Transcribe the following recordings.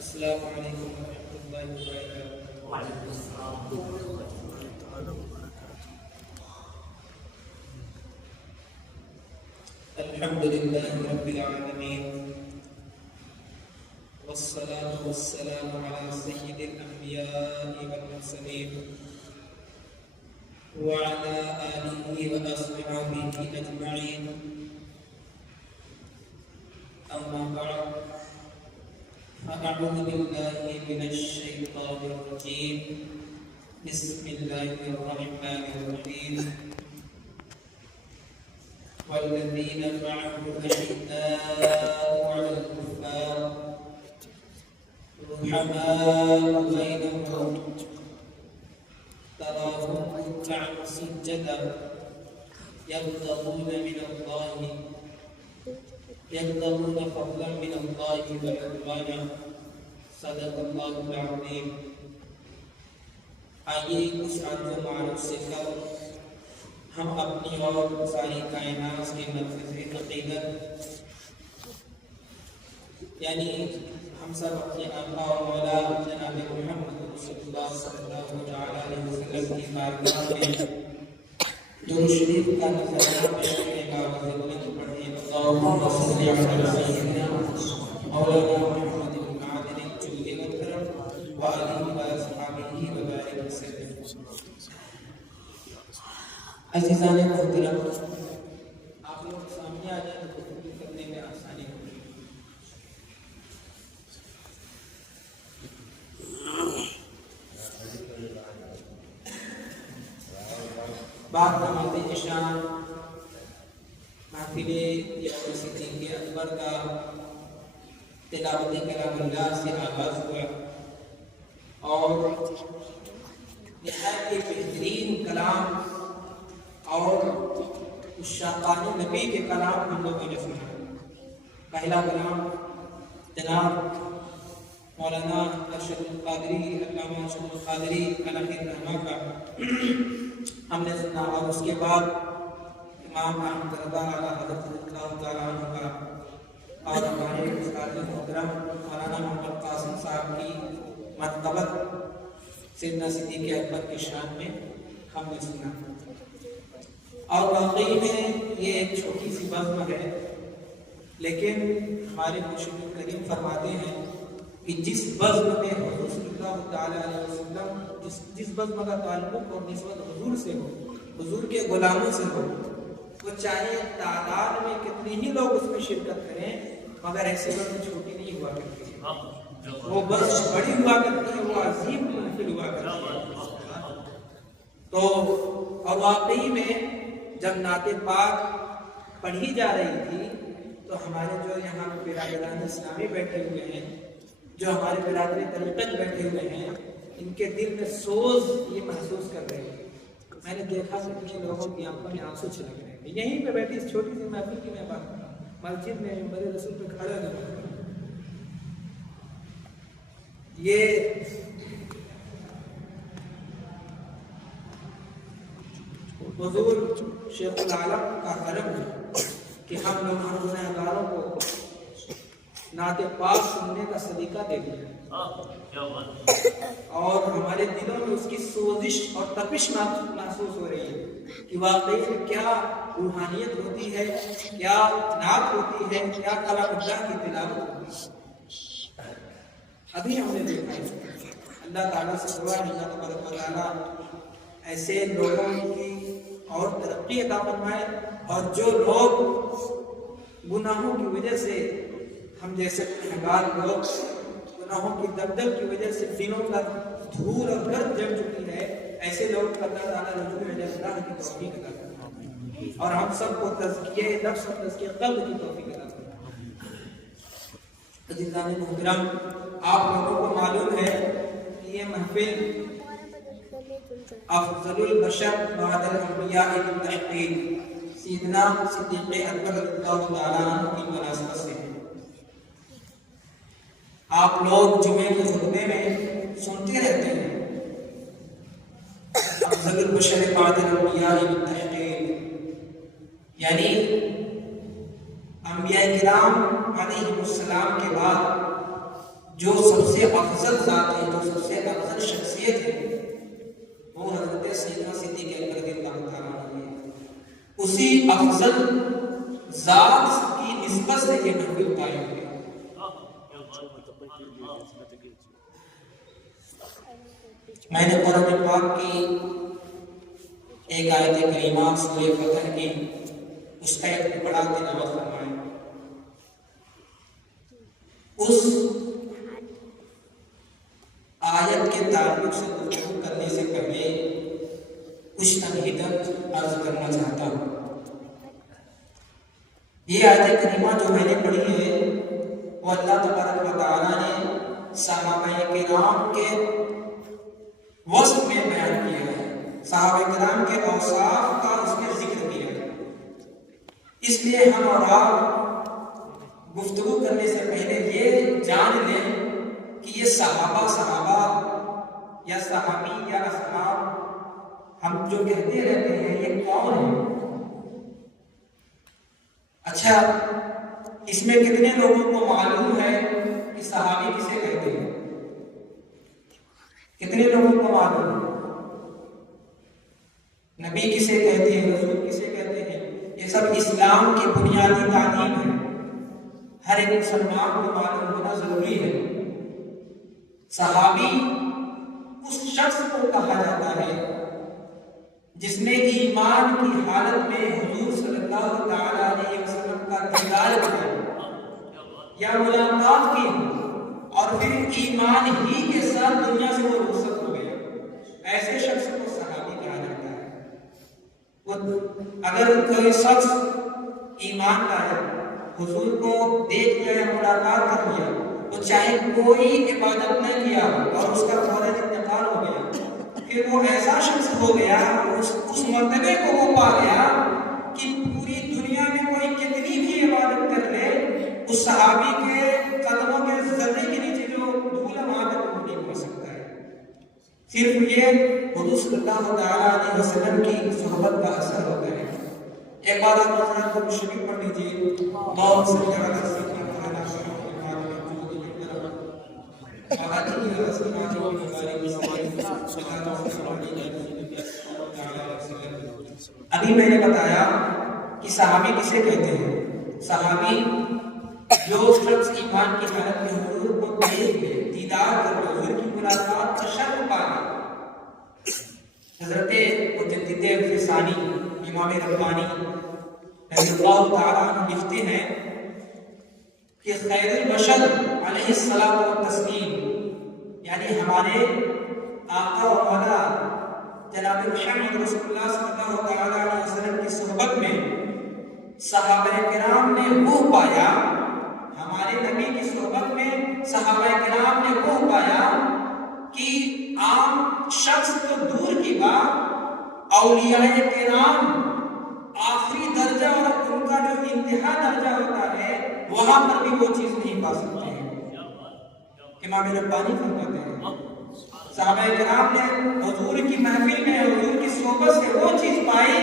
السلام علیکم ورحمۃ اللہ وبرکاتہ۔ وعلیکم السلام ورحمۃ اللہ تعالی وبرکاتہ۔ الحمد للہ رب العالمین والصلاة والسلام علی سید الانبیاء والمرسلین وعلى آلہ واصحابہ اجمعین، اما بعد فأعوذ بالله من الشيطان الرجيم، بسم الله الرحمن الرحيم، والذين معه أشداء على الكفار رحماء بينهم تراهم ركعا سجدا يبتغون فضلا من الله ورضوانا، صدق اللہ العظیم۔ آئیے کچھ عرض و معروف سے کر ہم اپنی اور ساری کائنات کے نفذ عقیدت یعنی ہم سب اپنے آقا و مولا جناب محمد رسول اللہ صلی اللہ علیہ وسلم کی بارگاہ میں درود شریف کا نذرانہ پیش کرنے کا بلند پڑھیں۔ اللہم صل علی سیدنا مولانا محمد بن عادل الجود الاکرم وآلہ واصحابہ وبارک وسلم۔ عزیزان محترم، آپ لوگ سامنے آ جائیں تو گفتگو کرنے میں آسانی ہوگی۔ بعد نماز عشاء محفل یوم صدیق اکبر کا تلاوت کلام اللہ سے آغاز ہوا اور نہایت بہترین کلام اور عشاقان نبی کے کلام ہم لوگوں نے سنا۔ پہلا کلام جناب مولانا ارشد القادری علامہ ارشد القادری علیہ الرحمہ کا ہم نے سنا، اور اس کے بعد امام احمد رضا علیہ حضرت اللہ تعالیٰ عنہ کا اور ہمارے استاد محترم مولانا محمد قاسم صاحب کی منقبت سیدنا صدیق اکبر کی شان میں ہم نے سنا۔ اور واقعی میں یہ ایک چھوٹی سی بزم ہے، لیکن ہمارے مرشد کریم فرماتے ہیں کہ جس بزم میں حضور صلی اللہ تعالیٰ علیہ وسلم جس بزم کا تعلق اور نسبت حضور سے ہو، حضور کے غلاموں سے ہو، وہ چاہے تعداد میں کتنے ہی لوگ اس میں شرکت کریں، مگر ایسے بزم چھوٹی نہیں ہوا کرتی ہے، وہ بزم بڑی ہوا کرتی ہے، وہ عظیم محفل ہوا کرتی ہے۔ تو اور واقعی میں جب نعت پاک پڑھی جا رہی تھی تو ہمارے جو یہاں برادران اسلامی بیٹھے ہوئے ہیں، جو ہمارے برادری طریقت بیٹھے ہوئے ہیں، ان کے دل میں سوز یہ محسوس کر رہے ہیں۔ میں نے دیکھا کہ کتنے لوگوں کی آنکھوں میں آنسو چھلک رہے ہیں۔ یہیں پہ بیٹھی اس چھوٹی سی محفل کی میں بات کر رہا ہوں، مسجد میں بڑے رسول پہ کھڑا ہوا یہ حضور شیخ العالم کا کرم ہے کہ ہم لوگ ہم گنہگاروں کو نعت پاک سننے کا سلیقہ دے دیا اور ہمارے دلوں میں اس کی سوزش اور تپش محسوس ہو رہی ہے کہ واقعی میں کیا روحانیت ہوتی ہے، کیا نعت ہوتی ہے، کیا کلام اللہ کی تلاوت ہوتی ہے۔ ابھی ہم نے دیکھا ہے، اللہ تعالیٰ سے دعا ہے اللہ تبارک و تعالیٰ ایسے لوگوں کی اور ترقی عطا فرمائے، اور جو لوگ گناہوں کی وجہ سے ہم جیسے گنہگار لوگ گناہوں کی دلدل کی وجہ سے دلوں کا دھول اور گرد جم چکی ہے، ایسے لوگ اللہ تعالیٰ رجوع اللہ کی توفیق عطا فرمائے اور ہم سب کو تزکیہ نفس اور تزکیہ قلب کی توفیق عطا فرمائے۔ عزیزان محترم، آپ لوگوں کو معلوم ہے کہ یہ محفل افضل البشر بعد الانبیاء بالتحقیق سیدنا صدیق اکبر رضی اللہ تعالیٰ عنہ کی مناسبت سے ہے۔ آپ لوگ جمعے کے خطبے میں سنتے رہتے ہیں افضل البشر بعد الانبیاء بالتحقیق، یعنی انبیاء کرام علیہ السلام کے بعد جو سب سے افضل ذات ہے، جو سب سے افضل شخصیت ہے، وہ حضرت سیدنا صدیق اکبر رضی اللہ تعالیٰ عنہ ہے۔ اسی افضل ذات کی نسبت سے یہ محفل قائم ہے۔ میں نے قرآن پاک کی ایک آیت کریمہ سورہ فتح کی اس کا ایک ٹکڑا تلاوت فرمایا۔ اس آیت کے تعلق سے گفتگو کرنے سے پہلے کچھ تمہیدات عرض کرنا چاہتا ہوں۔ یہ آیت کریمہ جو میں نے پڑھی ہے وہ اللہ تبارک و تعالیٰ نے صحابہ کرام کے وصف میں بیان کیا ہے، صحابہ کرام کے اوصاف کا اس میں ذکر کیا ہے۔ اس لیے ہم اور آپ گفتگو کرنے سے پہلے یہ جان لیں کہ یہ صحابہ یا صحابی یا اصحاب ہم جو کہتے رہتے ہیں یہ کون ہیں؟ اچھا، اس میں کتنے لوگوں کو معلوم ہے کہ صحابی کسے کہتے ہیں؟ کتنے لوگوں کو معلوم ہے نبی کسے کہتے ہیں، رسول کسے کہتے ہیں؟ یہ سب اسلام کی بنیادی تعلیم ہے، ہر ایک مسلمان کو معلوم ہونا ضروری ہے۔ صحابی اس شخص کو کہا جاتا ہے جس نے ایمان کی حالت میں حضور صلی اللہ تعالی علیہ وسلم کا دیدار کیا یا ملاقات کی اور پھر ایمان ہی کے ساتھ دنیا سے وہ رخصت ہو گیا، ایسے شخص کو صحابی کہا جاتا ہے۔ اگر کوئی شخص ایمان لائے، حضور کو دیکھ لیا یا ملاقات کر لیا، تو چاہے کوئی عبادت نہ کیا اور اس کا فوراً انتقال ہو گیا، پھر وہ ایسا شخص ہو گیا، اس مرتبے کو وہ پا گیا کہ پوری دنیا میں کوئی کتنی بھی عبادت کر لے، اس صحابی کے قدموں کے ذرے کے نیچے جو دھول ہے وہاں تک وہ نہیں پہنچ سکتا ہے۔ صرف یہ حضور صلی اللہ تعالیٰ علیہ وسلم کی صحبت کا اثر ہوتا ہے۔ ایک بار آپ حضرات کو شریف پڑھ لیجیے، اللہم صلی علی سیدنا مولانا ابھی میں نے بتایا کہ صحابی کسے کہتے ہیں۔ صحابی جو شخص ایمان کی حالت میں حضور کو دیکھ لے، دیدار کر لے، حضور کی ملاقات کا شرف پا لے۔ حضرت مجدد فسانی امام ربانی رضی اللہ تعالیٰ عنہ لکھتے ہیں کہ خیر البشر علیہ الصلاۃ والتسلیم، یعنی ہمارے آقا و مولا جناب محمد رسول اللہ صلی اللہ تعالیٰ علیہ وسلم کی صحبت میں صحابہ کرام نے وہ پایا، ہمارے نبی کی صحبت میں صحابہ کرام نے وہ پایا کہ عام شخص تو دور کی بات، اولیاء کرام آخری درجہ اور ان کا جو انتہا درجہ ہوتا ہے وہاں پر بھی وہ چیز نہیں پا سکتے ہیں۔ امام ربانی فرماتے ہیں صحابہ کرام نے حضور کی محفل میں حضور کی صحبت سے وہ چیز پائی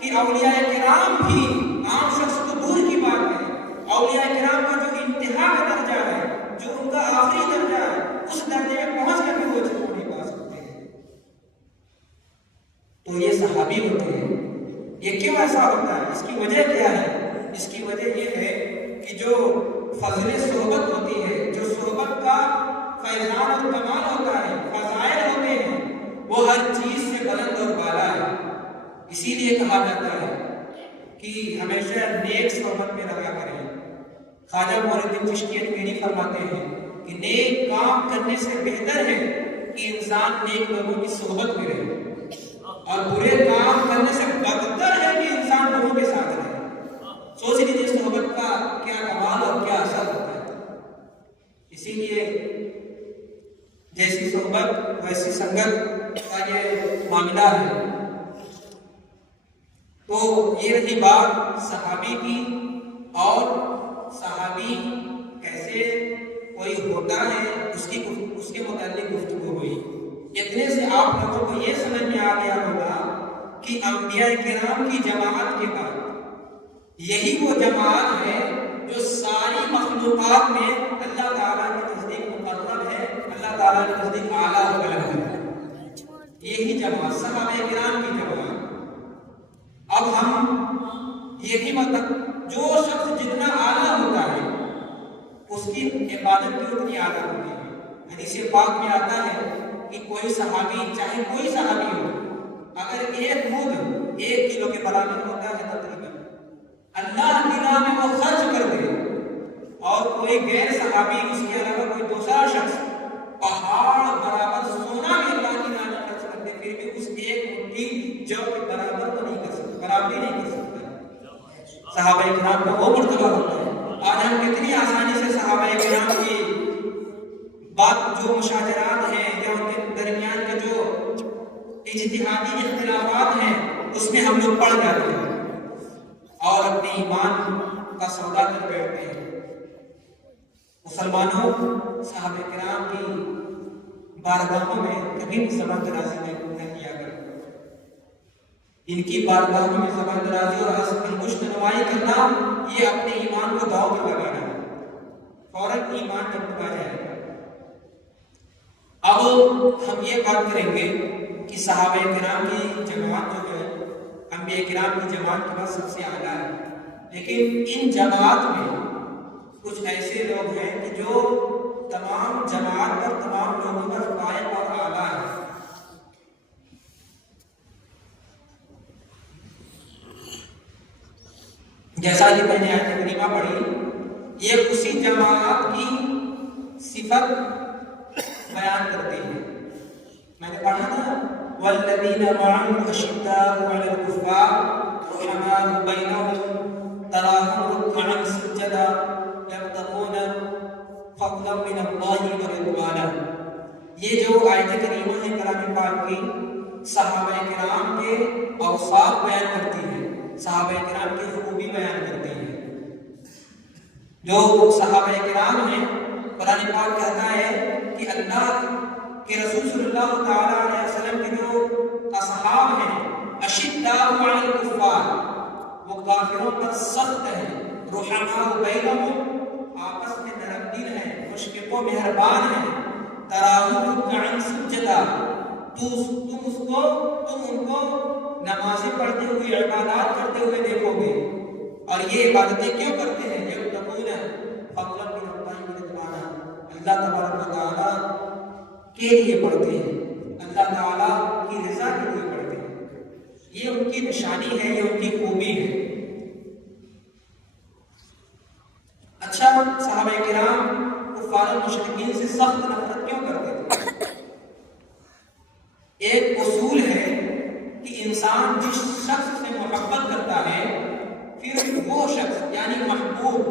کہ اولیاء کرام بھی، عام شخص تو دور کی بات ہے، اولیاء کرام کا جو انتہا کا درجہ ہے، جو ان کا آخری درجہ ہے، اس درجے میں پہنچ کر بھی وہ چیز نہیں پا سکتے ہیں۔ تو یہ صحابی ہوتے ہیں۔ یہ کیوں ایسا ہوتا ہے؟ اس کی وجہ کیا ہے؟ اس کی وجہ یہ ہے کہ جو فضل صحبت ہوتی ہے، جو صحبت کا فیضان اور کمال ہوتا ہے، فضائل ہوتے ہیں، وہ ہر چیز سے بلند اور بالا ہے۔ اسی لیے کہا جاتا ہے کہ ہمیشہ نیک صحبت میں رہا کریں۔ خواجہ معین الدین چشتی اجمیری فرماتے ہیں کہ نیک کام کرنے سے بہتر ہے کہ انسان نیک لوگوں کی صحبت میں رہے، اور برے کام کرنے سے بدتر ہے کہ انسان لوگوں کے ساتھ رہے۔ سوچ لیجیے صحبت کا کیا کمال اور کیا اثر ہوتا ہے۔ اسی لیے جیسی صحبت ویسی سنگت کا یہ معاملہ ہے۔ تو یہ رہی بات صحابی کی، اور صحابی کیسے کوئی ہوتا ہے اس کے متعلق گفتگو ہوئی۔ اتنے سے آپ لوگوں کو یہ سمجھ میں آ گیا ہوگا کہ انبیاء کرام کی جماعت کے بعد یہی وہ جماعت ہے جو ساری مخلوقات میں اللہ تعالیٰ کے نزدیک مقرب ہے، اللہ تعالیٰ کے نزدیک اعلیٰ و بلند ہے۔ یہی جماعت صحابہ کرام کی جماعت۔ اب ہم یہ بھی مطلب جو شخص جتنا اعلیٰ ہوتا ہے اس کی عبادت بھی اتنی اعلیٰ ہوتی ہے۔ حدیث پاک میں آتا ہے کہ کوئی صحابی، چاہے کوئی صحابی ہو، اگر ایک مد 1 کلو کے برابر ہوتا ہے تقریباً، اللہ کی راہ میں وہ خرچ کر دے، اور کوئی غیر صحابی، اس کے علاوہ کوئی دوسرا شخص پہاڑ برابر سونا بھی اللہ کی راہ میں خرچ کر دے، پھر بھی اس ایک مٹھی جو کے برابر وہ نہیں کر سکتا، برابری نہیں کر سکتا۔ صحابہ کرام کا وہ مرتبہ ہوتا ہے۔ آج ہم کتنی آسانی سے صحابہ کرام کی بات، جو مشاجرات ہیں یا ان کے درمیان کے جو اجتہادی اختلافات ہیں، اس میں ہم لوگ پڑ جاتے ہیں اور اپنے ایمان کا سودا کر بیٹھتے ہیں۔ مسلمانوں، صحابہ کرام کی بارگاہوں میں کبھی بھی زبان درازی نہ کیا کرو۔ ان کی بارگاہوں میں زبان درازی اور انگشت نمائی کرنا، یہ اپنے ایمان کو داؤ پہ لگانا ہے، فوراً ایمان ڈگمگا جائے گا۔ اب ہم یہ بات کریں گے کہ صحابہ کرام کی جماعت جو ہے انبیاء کرام کی جماعت کے بعد سب سے اعلیٰ ہے، لیکن ان جماعت میں کچھ ایسے لوگ ہیں کہ جو تمام جماعت پر، تمام لوگوں پر فائق اور اعلیٰ ہے۔ جیسا کہ میں نے آیت کریمہ پڑھی، یہ اسی جماعت کی صفت بیان کرتی ہے۔ میں نے پڑھا تھا والذین معه اشداء علی الکفار رحماء بینہم تراہم رکعا سجدا یبتغون فضلا من اللہ ورضوانا۔ یہ جو آیت کریمہ ہے کلام پاک کی، صحابہ کرام کے اوصاف بیان کرتی ہے، صحابہ کرام کی خوبی بیان کرتی ہے۔ جو صحابہ کرام ہیں، قرآن پاک کہتا ہے کہ اللہ کہ رسول صلی اللہ تعالیٰ علیہ وسلم کے جو اصحاب ہیں، اشداء علی الکفار، وہ کافروں پر سخت ہیں، رحماء بینہم، آپس میں نرم دل ہیں، مشفق و مہربان ہیں، تراہم رکعا سجدا، تم ان کو نمازیں پڑھتے ہوئے، عبادات کرتے ہوئے دیکھو گے۔ اور یہ عبادتیں کیوں کرتے ہیں؟ یبتغون فضلا من اللہ ورضوانا، اللہ تبارک و تعالیٰ کے لیے پڑھتے ہیں، اللہ تعالیٰ کی رضا کے لیے پڑھتے ہیں۔ یہ ان کی نشانی ہے، یہ ان کی خوبی ہے۔ اچھا، صحابہ کرام کفار مشرکین سے سخت نفرت کیوں کرتے تھے؟ ایک اصول ہے کہ انسان جس شخص سے محبت کرتا ہے، پھر وہ شخص یعنی محبوب،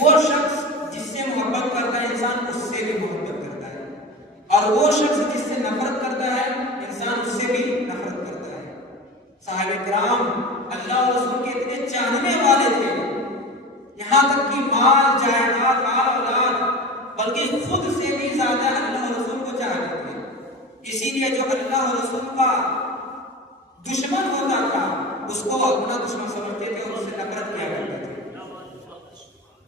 وہ شخص جس سے محبت کرتا ہے، انسان اس سے بھی محبت کرتا ہے، اور وہ شخص جس سے نفرت کرتا ہے، انسان اس سے بھی نفرت کرتا ہے۔ صحابہ کرام اللہ اور رسول کے اتنے چاہنے والے تھے، یہاں تک کہ مال، جائیداد، اولاد، بلکہ خود سے بھی زیادہ اللہ اور رسول کو چاہتے تھے۔ اسی لیے جو اللہ اور رسول کا دشمن ہوتا تھا، اس کو اپنا دشمن سمجھتے تھے اور اس سے نفرت کیا کرتے تھے۔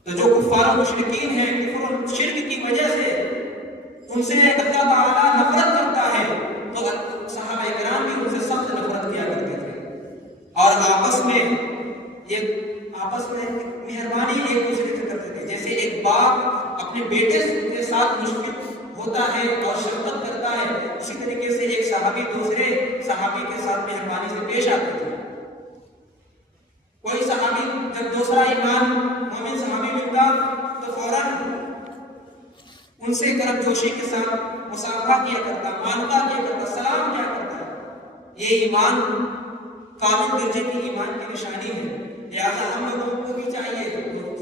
تو جو کفار مشرکین ہیں، کفر اور شرک کی وجہ سے ان سے اللہ تعالیٰ نفرت کرتا ہے، تو صحابہ کرام بھی ان سے سخت نفرت کیا کرتے تھے، اور آپس میں مہربانی ایک دوسرے سے کرتے تھے۔ جیسے ایک باپ اپنے بیٹے کے ساتھ مشفق ہوتا ہے اور شفقت کرتا ہے، اسی طریقے سے ایک صحابی دوسرے صحابی کے ساتھ مہربانی سے پیش آتے تھے۔ کوئی صحابی جب دوسرا ایمان مومن صحابی ملتا تو فوراً ان سے کرم جوشی کے ساتھ مصافحہ کیا کرتا، معانقہ کیا کرتا، سلام کیا کرتا۔ یہ ایمان کامل درجے کی ایمان کی نشانی ہے۔ لہٰذا ہم لوگوں کو بھی چاہیے،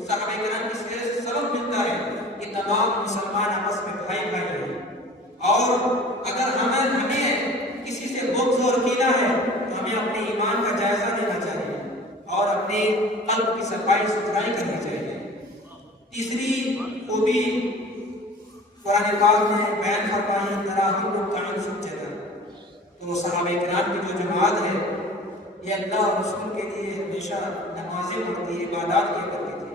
صحابہ کرام کی سیرت سے سبق ملتا ہے کہ تمام مسلمان آپس میں بھائی بھائی ہیں، اور اگر ہمیں کسی سے بغض اور کینہ ہے تو ہمیں اپنے ایمان کا جائزہ لینا چاہیے اور اپنے قلب کی صفائی ستھرائی کرنی چاہیے۔ تیسری خوبی قرآن پاک میں بیان فرمائی تراہم رکعا سجدا۔ تو صحابہ کرام کی جو جماعت ہے، یہ اللہ اور رسول کے لیے ہمیشہ نمازیں پڑھتی، عبادات کیا کرتے تھے،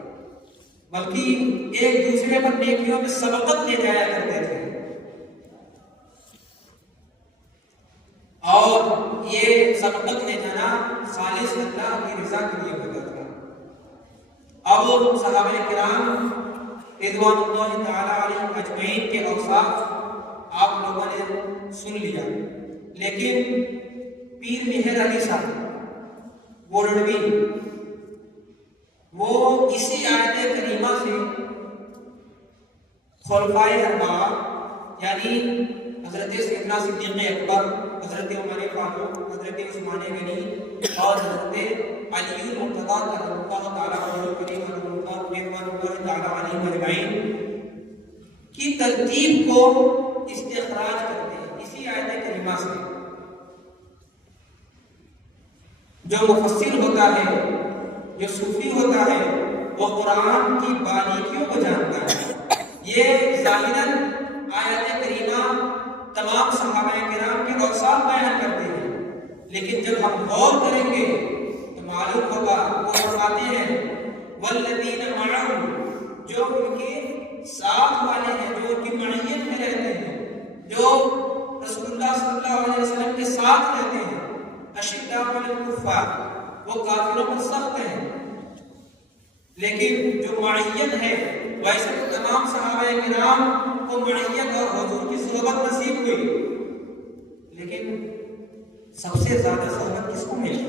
بلکہ ایک دوسرے پر نیکیوں میں سبقت لے جایا کرتے تھے، اور یہ سبقت لے جانا خالص اللہ کی رضا کے لیے ہوتا تھا۔ اب صحابہ کرام رضوان اللہ تعالی علیہم اجمعین کے اوصاف آپ لوگوں نے سن لیا، لیکن پیر مہر علی صاحب بورڈوی وہ اسی آیت کریمہ سے خلفائے اربعہ یعنی حضرت سیدنا صدیق اکبر، حضرت عمر فاروق، حضرت عثمان غنی اور حضرت علی المرتضیٰ رضی اللہ تعالیٰ عنہ کی ترتیب کو استخراج کرتے ہیں اسی آیت کریمہ سے۔ جو مفسر ہوتا ہے، جو صوفی ہوتا ہے، وہ قرآن کی باریکیوں کو جانتا ہے۔ یہ ظاہراً آیت کریمہ تمام صحابہ کرام کے اوصاف بیان کرتے ہیں، لیکن جب ہم غور کریں گے تو معلوم ہوگا وہ فرماتے ہیں والذین معہم، جو ان کے ساتھ والے ہیں، جو ان کی معیت میں رہتے ہیں، جو رسول اللہ صلی اللہ علیہ وسلم کے ساتھ رہتے ہیں، اشداء علی الکفار، وہ کافروں پر سخت ہیں، لیکن جو معیت ہے ویسے تو تمام صحابہ کرام کو معیت اور حضور کی صحبت نصیب ہوئی، لیکن سب سے زیادہ صحبت کس کو ملی؟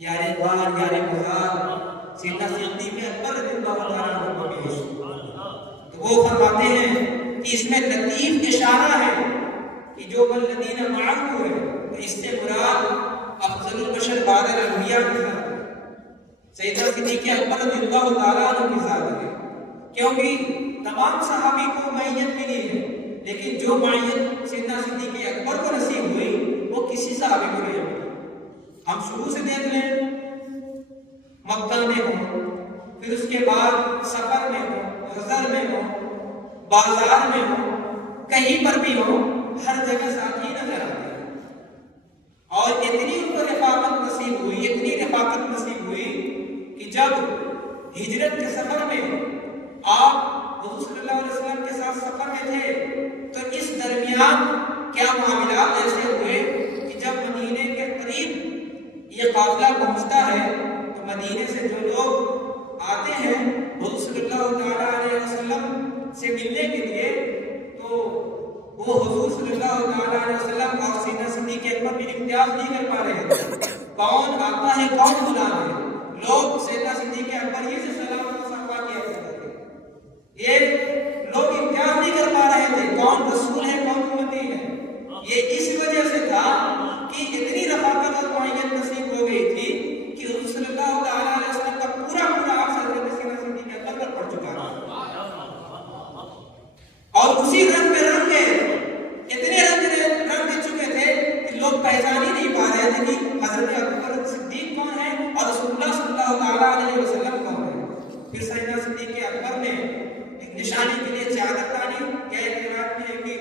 یار غار، یار مزار، سیدنا صدیق اکبر رضی اللہ تعالیٰ عنہ کو ملی۔ تو وہ فرماتے ہیں کہ اس میں لطیف اشارہ ہے کہ جو والذین معہم ہے، اس سے مراد افضل البشر بعد الانبیاء کے ساتھ سیدنا صدیق اکبر رضی اللہ تعالیٰ عنہ کے ساتھ ہے، کیونکہ تمام صحابی کو معیت ملی ہے، لیکن جو معیت سیدنا صدیق اکبر کو نصیب ہوئی وہ کسی صحابی کو نہیں ملی۔ ہم شروع سے دیکھ لیں، مکہ میں ہوں، پھر اس کے بعد سفر میں ہوں، غزر میں ہوں، بازار میں ہوں، کہیں پر بھی ہوں، ہر جگہ ساتھی نظر آتے ہیں، اور اتنی ان کو رفاقت نصیب ہوئی، اتنی رفاقت نصیب ہوئی کہ جب ہجرت کے سفر میں آپ حضور صلی اللہ علیہ وسلم کے ساتھ سفر میں تھے تو اس درمیان کیا معاملات ایسے ہوئے کہ جب مدینے کے قریب یہ قافلہ پہنچتا ہے تو مدینے سے جو لوگ آتے ہیں حضور صلی اللہ تعالیٰ علیہ وسلم سے ملنے کے لیے، تو وہ حضور صلی اللہ تعالیٰ علیہ وسلم اور سیدنا صدیق اکبر بھی امتیاز نہیں کر پا رہے تھے، کون آتا ہے کون بلا ہے، لوگ سیدنا صدیق اکبر ہی سے سلام و صحبہ کیا کرتے تھے، یہ لوگ امتیاز نہیں کر پا رہے تھے کون رسول ہے کون امتی ہے۔ یہ اس وجہ سے تھا کہ اتنی رفاقت اور معیت نصیب ہو گئی تھی کہ حضور صلی اللہ تعالیٰ علیہ وسلم کا پورا آپ حضرت سیدنا صدیق اکبر پر پڑ چکا تھا، اور اسی رنگ پہ رنگ کے اتنے رنگ دے چکے تھے کہ لوگ پہچان ہی نہیں پا رہے تھے کہ حضرت ابوبکر صدیق کون ہے اور رسول اللہ صلی اللہ تعالیٰ علیہ وسلم کون ہے۔ پھر سیدنا صدیق اکبر نے ایک نشانی کے لیے چادر تانی یا ایک روایت میں کہ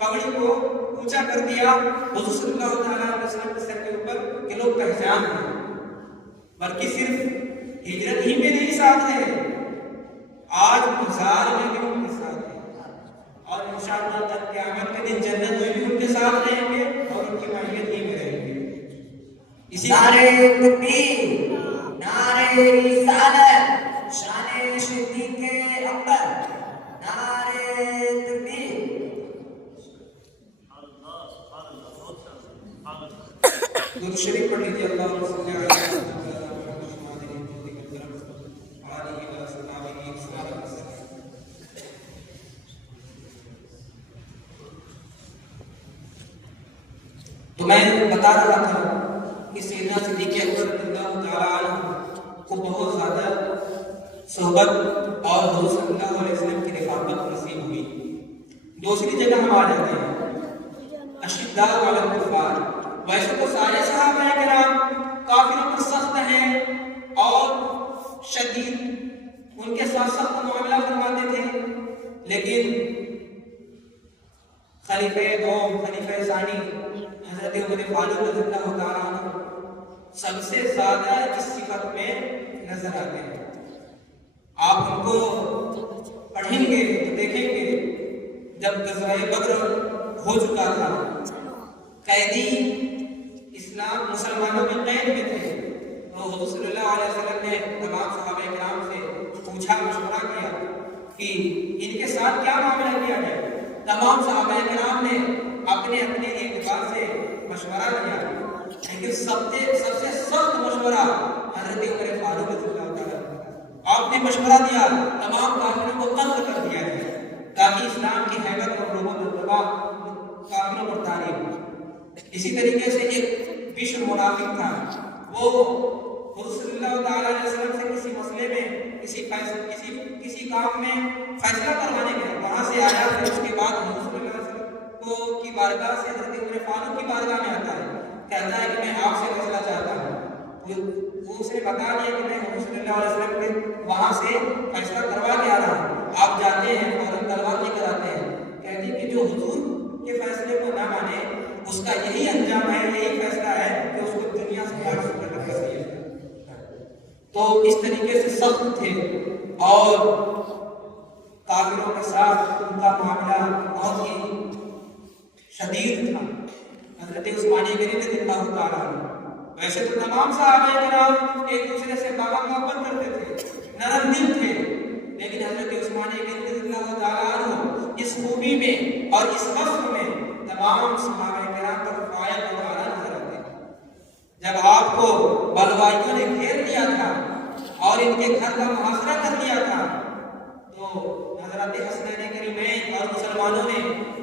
پگڑی کو اونچا کر دیا حضور صلی اللہ تعالیٰ علیہ وسلم کے سر کے اوپر کہ لوگ پہچان ہیں، بلکہ صرف ہجرت ہی میں نہیں ساتھ ہے، آج مزار میں بھی ان کے ساتھ ہے، اور انشاءاللہ تک قیامت کے دن جنت میں بھی ان کے ساتھ رہیں گے اور ان کی معیت ہی میں رہیں گے۔ اسی نعرے تکبیر، نعرے رسالت، شان صدیق اکبر، نعرے تکبیر۔ درود شریف پڑھ لیجیے، اللہم صلی علی محمد تو میں بتا رہا تھا کہ سیدنا صدیق اکبر رضی اللہ تعالیٰ عنہ کو بہت زیادہ صحبت اور حضور صلی اللہ علیہ وسلم کی رفاقت نصیب ہوئی۔ دوسری جگہ ہم آ جاتے ہیں اشداء علی الکفار، ویسے تو سارے صحابہ کرام کافروں پر سخت ہیں اور شدید ان کے ساتھ سخت معاملہ فرماتے تھے، لیکن خلیفہ دوم، خلیفہ ثانی حضرت عمر فاروق رضی اللہ تعالیٰ عنہ سب سے زیادہ اس صفت میں نظر آتے ہیں۔ آپ ان کو پڑھیں گے تو دیکھیں گے جب غزوہ بدر ہو چکا تھا، قیدی اسلام مسلمانوں میں قید میں تھے، تو حضور صلی اللہ علیہ وسلم نے تمام صحابہ کرام سے پوچھا، مشورہ کیا کہ ان کے ساتھ کیا معاملہ کیا جائے۔ تمام صحابہ کرام نے اپنے اپنے اعتبار سے مشورہ کیا، لیکن سب سے سخت مشورہ حضرت عمر فاروق رضی اللہ تعالیٰ عنہ۔ آپ نے مشورہ دیا تمام کافروں کو قتل کر دیا جائے تاکہ اسلام کی ہیبت اور مرتبہ کافروں پر طاری ہو۔ اسی طریقے سے ایک بشر منافق تھا، وہ حضور صلی اللہ تعالیٰ علیہ وسلم سے کسی مسئلے میں کسی کام میں فیصلہ کروانے گیا، وہاں سے آیا، پھر اس کے بعد حضور صلی اللہ علیہ وسلم کی بارگاہ سے حضرت عمر فاروق کی بارگاہ میں آتا ہے، کہتا ہے کہ میں آپ سے فیصلہ چاہتا ہوں۔ وہ اسے بتا دیا کہ میں حضور صلی اللہ علیہ وسلم کے وہاں سے فیصلہ کروا کے آ رہا ہوں۔ آپ جاتے ہیں فوراً تلوار لے کر آتے ہیں، کہتے ہیں کہ جو حضور کے فیصلے کو نہ مانے اس کا یہی انجام ہے، یہی فیصلہ ہے کہ اس کو دنیا سے ہٹا کر دیا۔ تو اس طریقے سے سخت تھے اور کافروں کے ساتھ ان کا معاملہ بہت ہی شدید تھا۔ حضرت عثمان غنی رضی اللہ تعالیٰ عنہ، ویسے تو تمام صحابہ کرام ایک دوسرے سے محبت کرتے تھے، نرم دل تھے، لیکن حضرت عثمان غنی رضی اللہ تعالیٰ عنہ اس خوبی میں اور اس وصف میں تمام صحابہ کرام پر فائق اور اعلیٰ نظر آتے ہیں۔ جب آپ کو بلوائیوں نے گھیر لیا تھا اور ان کے گھر کا محاصرہ کر لیا تھا، تو حضرت حسنین کریمین اور مسلمانوں نے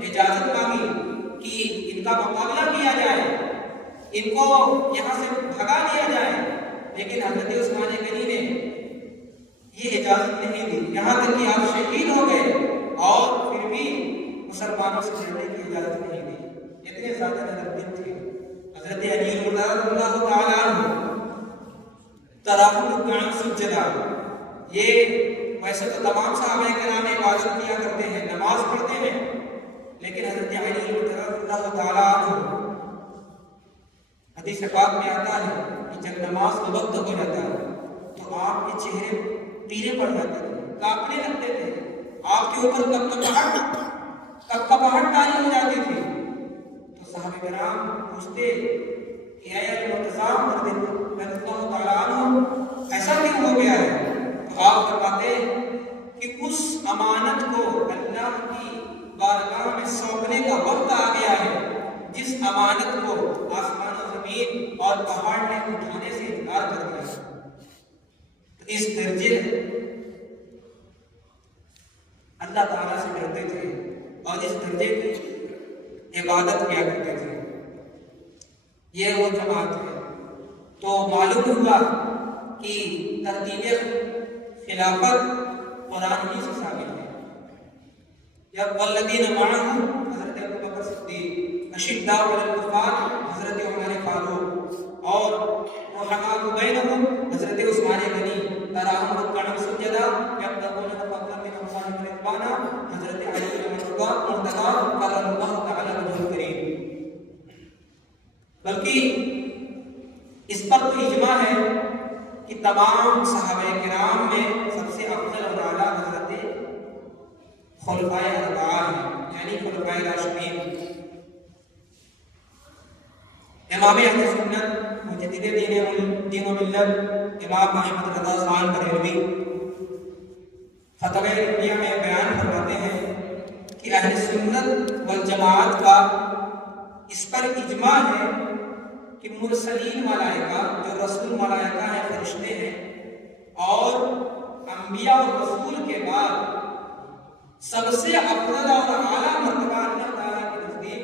اجازت مانگی کہ ان کا مقابلہ کیا جائے، ان کو یہاں سے بھگا دیا جائے، لیکن حضرت عثمان غنی نے یہ اجازت نہیں دی، یہاں تک کہ آپ شہید ہو گئے اور پھر بھی مسلمانوں سے لڑنے کی اجازت نہیں دی۔ اتنے زیادہ نرم دل تھے۔ حضرت علی رضی اللہ تعالیٰ عنہ تراحم رکعاً سجدا، یہ ویسے تو تمام صحابہ کرام عبادت کیا کرتے ہیں، نماز پڑھتے ہیں، لیکن حضرت علی رضی اللہ تعالیٰ عنہ حدیث پاک میں آتا ہے کہ جب نماز کا وقت ہو جاتا ہے تو آپ کے چہرے پیلے پڑ جاتے تھے، کانپنے لگتے تھے، آپ کے اوپر کپکپاہٹ تاری ہو جاتی تھی۔ تو صحابہ کرام پوچھتے کہ اے المرتضی رضی اللہ تعالیٰ عنہ ایسا کیوں ہو گیا ہے؟ تو آپ فرماتے کہ اس امانت کو اللہ کی بارگاہ میں سونپنے کا وقت آ گیا ہے جس امانت کو آسمان و زمین اور پہاڑ نے اٹھانے سے انکار کر دیا۔ تو اس درجے اللہ تعالیٰ سے ڈرتے تھے اور اس درجے کی عبادت کیا کرتے تھے۔ یہ وہ جماعت ہے۔ تو معلوم ہوا کہ ترتیب خلافت قرآن ہی سے ثابت ہے۔ جب والذین معہ حضرت ابوبکر صدیق، اشداء علی الکفار حضرت عمر فاروق اور رحماء بینہم حضرت عثمان غنی، تراہم رکعاً سجدا یبتغون فضلا من اللہ ورضوانا حضرت علی مرتضی کرم اللہ تعالی وجہہ الکریم۔ بلکہ اس پر تو اجماع ہے کہ تمام صحابہ کرام میں سب سے افضل اور اعلیٰ حضرت خلفائے اربعہ ہیں، یعنی خلفائے راشدین۔ امام اہل سنت مجدد دین و ملت امام احمد رضا خان بریلوی فتاوی رضویہ میں بیان فرماتے ہیں کہ اہل سنت والجماعت کا اس پر اجماع ہے کہ مرسلین ملائکہ جو رسول ملائکہ ہیں، فرشتے ہیں، اور انبیاء اور رسول کے بعد سب سے افضل اور اعلیٰ مرتبہ اللہ تعالیٰ کے نزدیک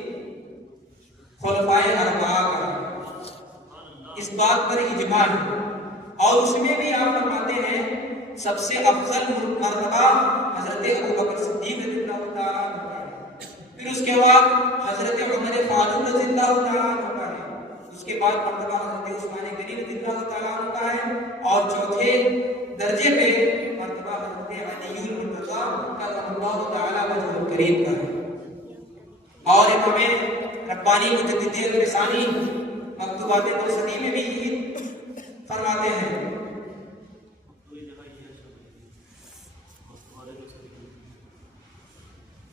خلفائے اربعہ کا ہے۔ اس بات پر اجماع ہے، اور اس میں بھی آپ فرماتے ہیں سب سے افضل مرتبہ حضرت ابوبکر صدیق رضی اللہ تعالیٰ عنہ کا ہے، پھر اس کے بعد حضرت عمر فاروق رضی اللہ تعالیٰ عنہ کا ہے، اس کے بعد مرتبہ حضرت عثمان غنی رضی اللہ تعالیٰ عنہ کا ہے، اور چوتھے درجے پہ مرتبہ حضرت علی المرتضی کرم اللہ تعالیٰ وجہہ الکریم کا ہے۔ اور امام ربانی مجدد الرسانی مکتوبات مرسلی میں بھی فرماتے ہیں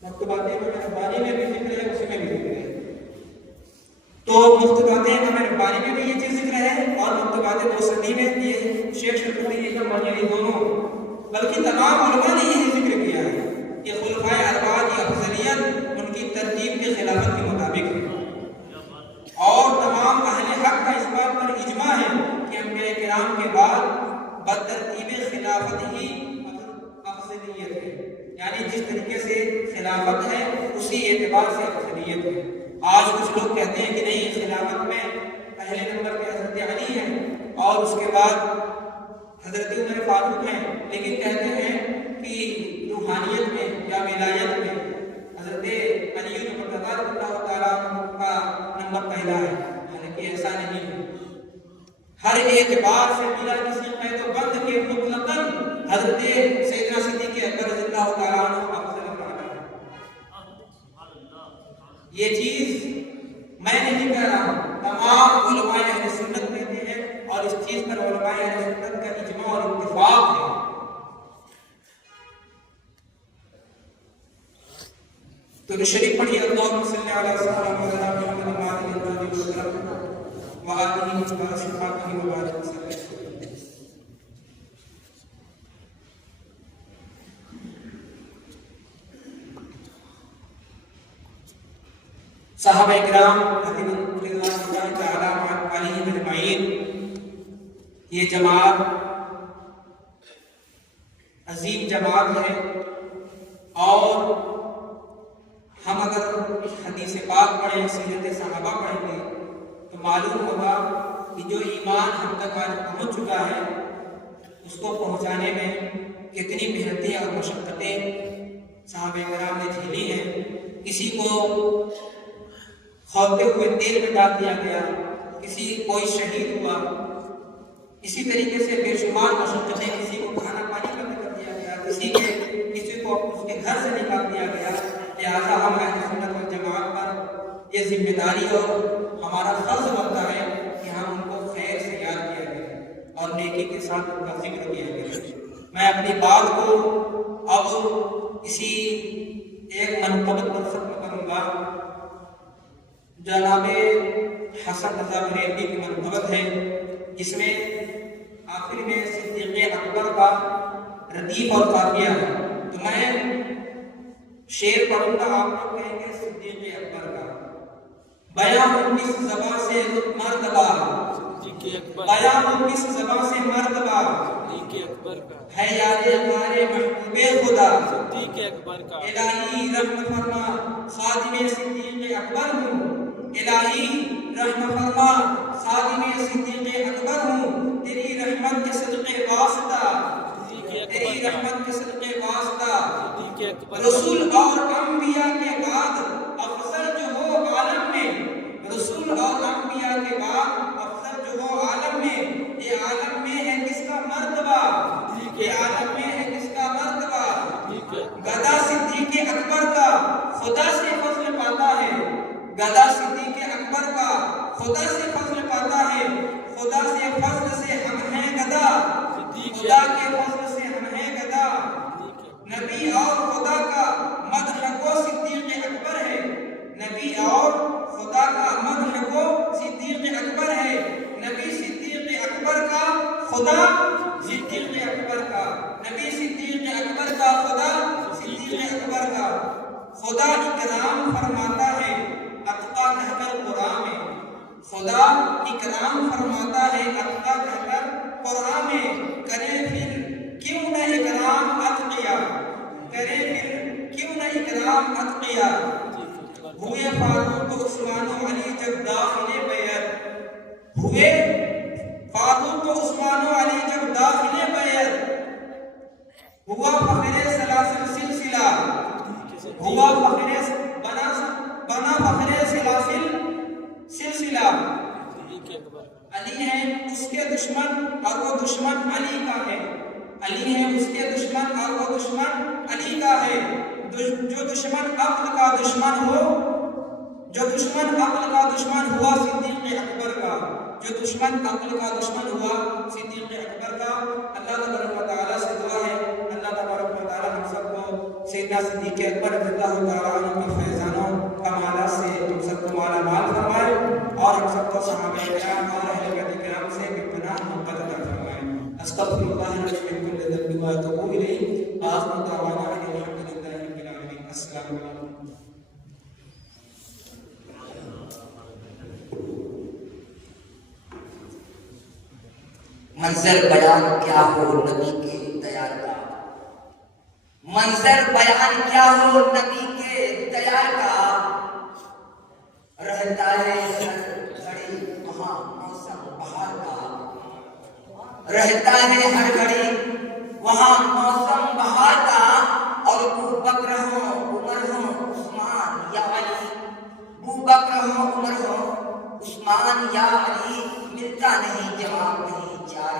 مکتوبات امام ربانی میں بھی ذکر ہے، اسی میں بھی ذکر ہے. تو مکتوبات امام ربانی میں بھی یہ چیز ذکر ہے اور مکتوبات موصلی میں یہ شیخ شرقی یہ دونوں بلکہ تمام علماء نے یہی ذکر کیا ہے کہ خلفائے اربعہ کی افضلیت ان کی ترتیب کے خلافت کے مطابق ہے، اور تمام اہل حق کا اس بات پر اجماع ہے کہ انبیاء کرام کے بعد بترتیب خلافت ہی افضلیت ہے، یعنی جس طریقے سے خلافت ہے اسی اعتبار سے افضلیت ہے. آج کچھ لوگ کہتے ہیں کہ نہیں، خلافت میں پہلے نمبر پہ حضرت علی ہیں اور اس کے بعد حضرت عمر فاروق ہیں، لیکن کہتے ہیں کہ روحانیت میں یا ولایت میں حضرت علی مرتضیٰ رضی اللہ تعالیٰ عنہ کا نمبر پہلا ہے، حالانکہ ایسا نہیں ہے. ہر اعتبار سے بلا کسی قید و بند کے مطلقاً حضرت سیدنا صدیق اکبر رضی اللہ تعالیٰ عنہ افضل مقام ہے. یہ چیز میں نہیں کہہ رہا ہوں، تمام علماء اہل سنت کہتے ہیں اور اس چیز پر علماء اہل سنت کا اجماع اور اتفاق ہے. تو شریف پڑھیے اللہم صلی علی سیدنا محمد وآلہ وصحبہ وبارک وسلم. صحابہ کرام رضی اللہ تعالیٰ علیہم اجمعین، یہ جماعت عظیم جماعت ہے، اور ہم اگر حدیث پاک پڑھیں، سیرت صحابہ پڑھیں گے تو معلوم ہوگا کہ جو ایمان ہم تک آج پہنچ چکا ہے اس کو پہنچانے میں کتنی محنتیں اور مشقتیں صحابہ کرام نے جھیلی ہیں. کسی کو کھولتے ہوئے تیل میں ڈال دیا گیا، کوئی شہید ہوا، اسی طریقے سے بے شمار مشقتیں، کسی کو کھانا پانی بند کر دیا گیا، کسی کو اس کے گھر سے نکال دیا گیا. لہٰذا ہم اہل سنت والجماعت پر یہ ذمہ داری اور ہمارا فرض بنتا ہے کہ ہم ان کو خیر سے یاد کیا جائے اور نیکی کے ساتھ ان کا ذکر کیا جائے. میں اپنی بات کو اب اسی ایک منقبت پر ختم کروں گا. جناب حسن رضا بریلوی کی منقبت ہے، جس میں آخر میں صدیق اکبر کا ردیف اور قافیہ ہے. تو میں شعر پڑھوں گا، آپ لوگ کہیں گے صدیق اکبر کا. بیان کس زبان سے مرتبہ، بیان کس زبان سے مرتبہ ہے یاد ہمارے محبوب خدا. الہی رحم فرما خادم صدیق اکبر ہوں، الہی رحم فرما خادم صدیق اکبر ہوں. تیری رحمت کے صدقے واسطہ، تیری رحمت کے صدقے واسطہ رسول اور انبیاء کے بعد افضل جو ہو عالم میں، رسول اور انبیاء کے بعد افضل جو ہو عالم میں. یہ عالم میں ہے کس کا مرتبہ، یہ عالم میں ہے کس کا مرتبہ. گدا صدیق اکبر کا خدا سے فضل پاتا ہے، گدا صدیق اکبر کا خدا سے فضل پاتا ہے. خدا سے فضل سے ہم ہیں گدا، خدا کے فضل سے ہم ہیں گدا. نبی اور خدا کا مدح کو صدیق اکبر ہے، نبی اور خدا کا مدح کو صدیق اکبر ہے. نبی صدیق اکبر کا خدا، صدیق اکبر کا نبی، صدیق اکبر کا خدا، صدیق اکبر کا. خدا اکرام فرماتا ہے اتقا کہہ کر قرآن میں، خدا اکرام فرماتا ہے اتقا کہہ کر قرآن میں. کرے پھر کیوں نہ اکرام اتقیا، کرے پھر کیوں نہ اکرام اتقیا. ہوئے فاروق عثمان و علی جب داخل بیعت، ہوئے فاروق عثمان و علی جب داخل بیعت. ہوا فخر سلاسل سلسلہ، ہوا بنا فخر سلاسل سلسلہ. علی ہے اس کے دشمن اور وہ دشمن علی کا ہے، علی ہے اس کے دشمن اور وہ دشمن علی کا ہے. جو دشمن عقل کا دشمن ہو، جو دشمن عقل کا دشمن ہوا صدیق اکبر کا، جو دشمن عقل کا دشمن ہوا صدیق اکبر رضی اللہ تعالیٰ عنہ کے فیضانوں کمالات سے ہم سب کو مالا مال فرمائے اور ہم سب کو صحابہ کرام اور اہل بیت کرام سے بے پناہ محبت عطا فرمائے۔ استغفر اللہ ربی من کل ذنب واتوب الیہ، آخر دعوانا ان الحمد للہ رب العالمین۔ السلام علیکم۔ منظر بیان کیا ہو نبی کے دیار کا، منظر بیان کیا ہو نبی کے دیار کا، رہتا ہے ہر گھڑی وہاں موسم بہار کا، رہتا ہے ہر گھڑی وہاں موسم بہار کا، اور ابو بکر ہو عمر ہو عثمان یا علی، ابو بکر ہو عمر ہو عثمان یا علی، ملتا نہیں جواب نہیں چار